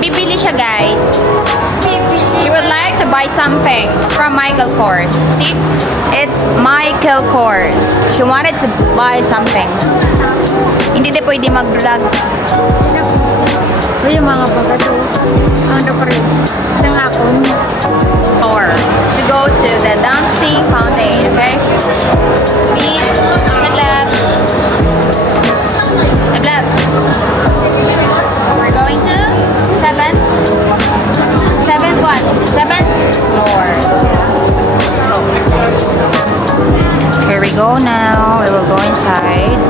Bibili siya, guys. She would like to buy something from Michael Kors. See? It's Michael Kors. She wanted to buy something. Hindi din pwede mag-vlog. Uy, yung mga bagato. Ano pa rin? Isang akon. Or to go to the dancing fountain, okay? Meet Heblab. Heblab. We're going to 7. 7 what? 7 floor. Here we go now. We will go inside.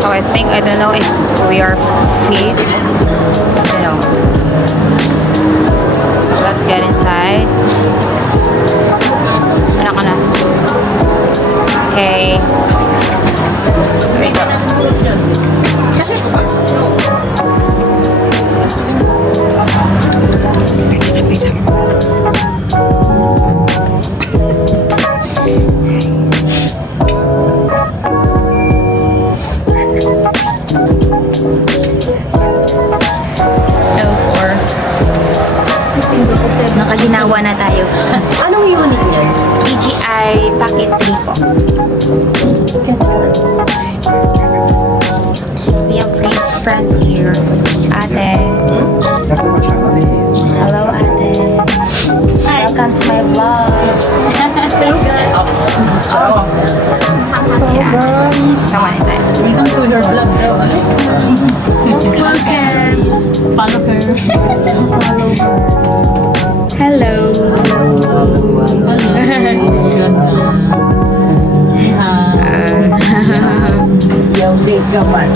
So I think, I don't know if we are fit. You know. So let's get inside. Ano ka na? Okay. Here we go. Nakaginawa na tayo. Anong unit niya? EGI Packet 3 po. We have friends here. Ate. Hello, Ate. Welcome to my vlog. Yeah. Come on inside. Welcome to your vlog. Welcome. Follow her. Follow her. Hello. Yung big kapat.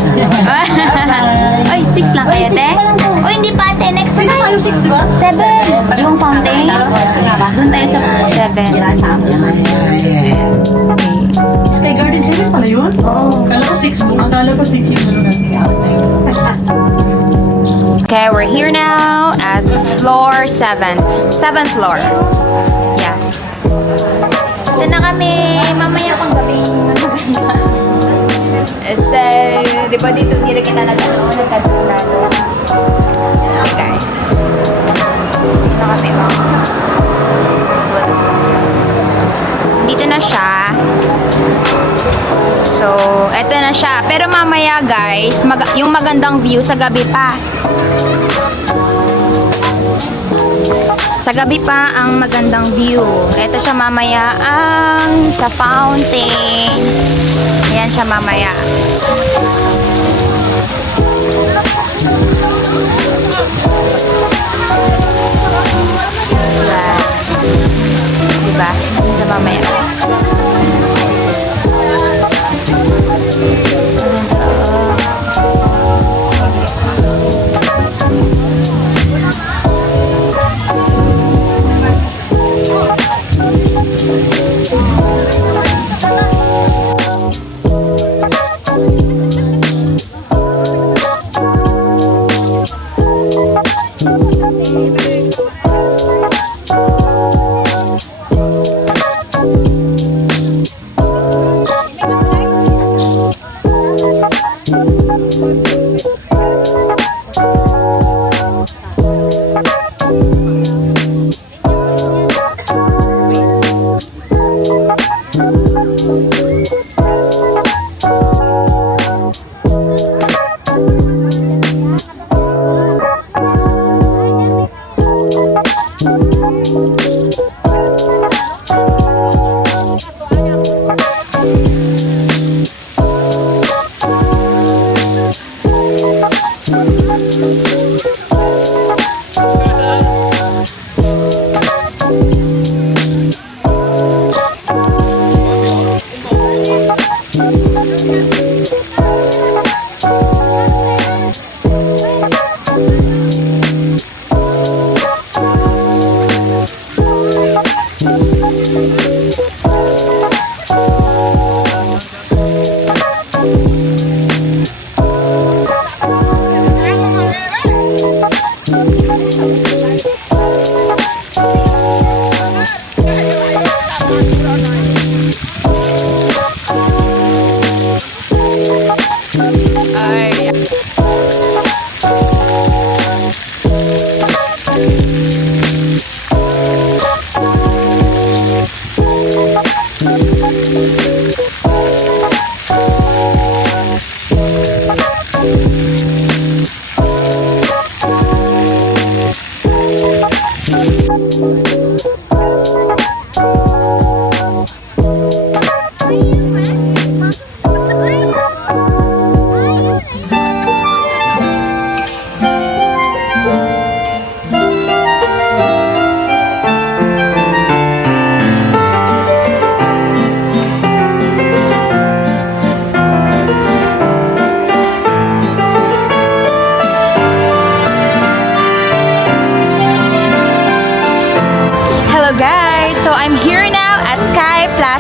Ay, 6 lang kaya, te? O, hindi pa, te. Next pa tayo. 6, di ba? 7. Yung fountain. Doon tayo sa 7. Sky Garden 7 pala yun? Oo. Akala ko 6 mo. Akala ko 6 yung Okay, we're here now at floor 7. 7th floor. Yeah. Ito na kami. Mamaya pang gabi. Maganda. Di ba dito hindi rin kita nagkatulado? Okay, guys. Dito na kami. Dito na siya. So, eto na siya. Pero mamaya, guys, yung magandang view sa gabi pa. Sa gabi pa ang magandang view. Ito siya mamaya ang sa fountain. Ayan siya mamaya. Diba? Ayan siya mamaya.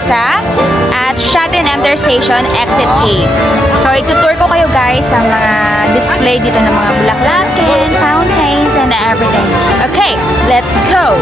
Plaza at Shatin Enter Station, Exit A. So, itutour ko kayo guys sa mga display dito ng mga bulaklakin, fountains, and everything. Okay, let's go!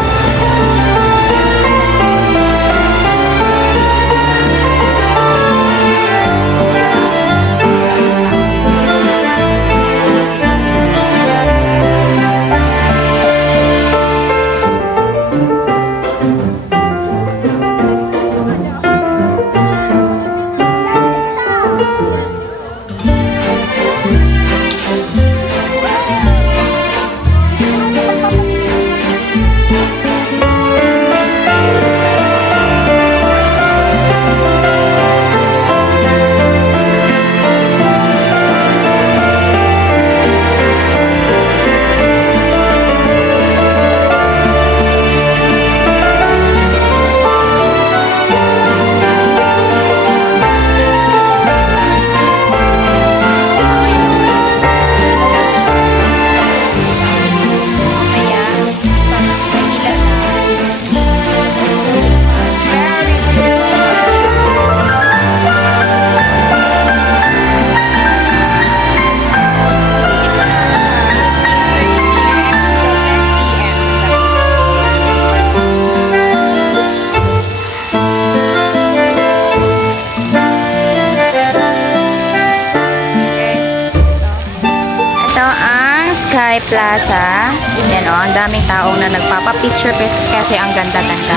Sky Plaza. Yan o, ang daming taong na nagpapapicture kasi ang ganda-ganda.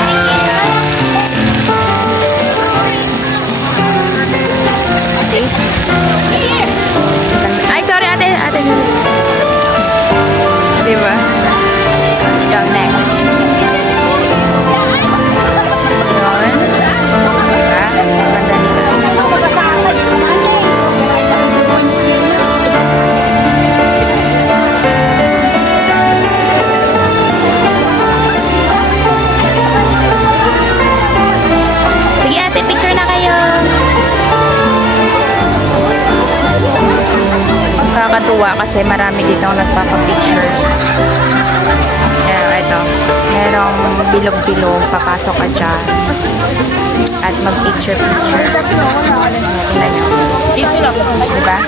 See? Ay, sorry ate. Diba? Go next. Yun. Diba? Ang ganda nito. Nakakatuwa kasi marami dito nagpapapictures. Ito, merong bilog-bilog, papasok ka dyan at mag-picture-picture. Tingnan nyo. Diba?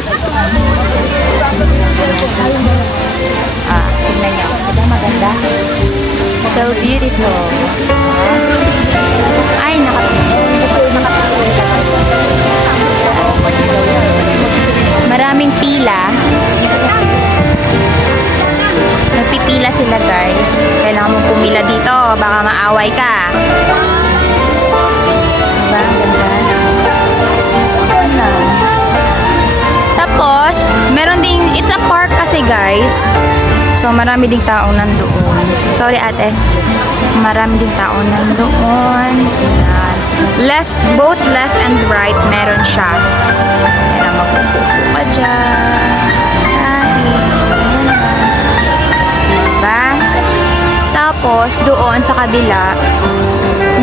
Tingnan nyo. Diba maganda? So beautiful. Ay, maraming pila. Nagpipila sila guys. Kailangan mong pumila dito. Baka maaway ka. Diba? Ganda. Tapos, meron ding, it's a park kasi guys. So, marami ding taong nandoon. Sorry ate. Marami ding taong nandoon. Left, both left and right, meron siya. Kaya magpupupo ka dyan. Diba? Tapos, doon sa kabila,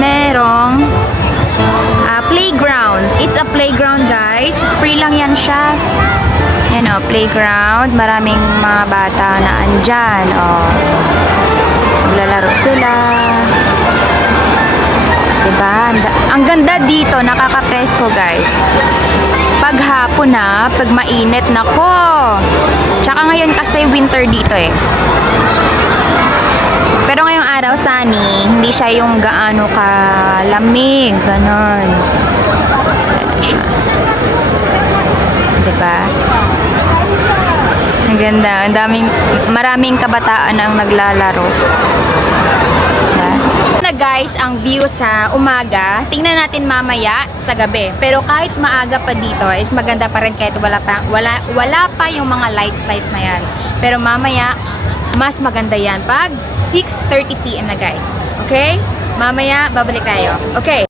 merong playground. It's a playground, guys. Free lang yan siya. Yan o, playground. Maraming mga bata na andyan. O, maglalaro sila. Diba? Ang ganda dito, nakaka-presko guys. Pag hapon na, pag mainit, nako. Tsaka ngayon kasi winter dito eh. Pero ngayong araw, sunny, hindi siya yung gaano kalamig, ganon. Ano siya. Diba? Ang ganda. Maraming kabataan ang naglalaro. Na guys, ang view sa umaga, tingnan natin mamaya sa gabi. Pero kahit maaga pa dito, is maganda pa rin kahit wala pa yung mga lights na yan. Pero mamaya, mas maganda yan pag 6:30 PM na guys. Okay? Mamaya, babalik tayo. Okay.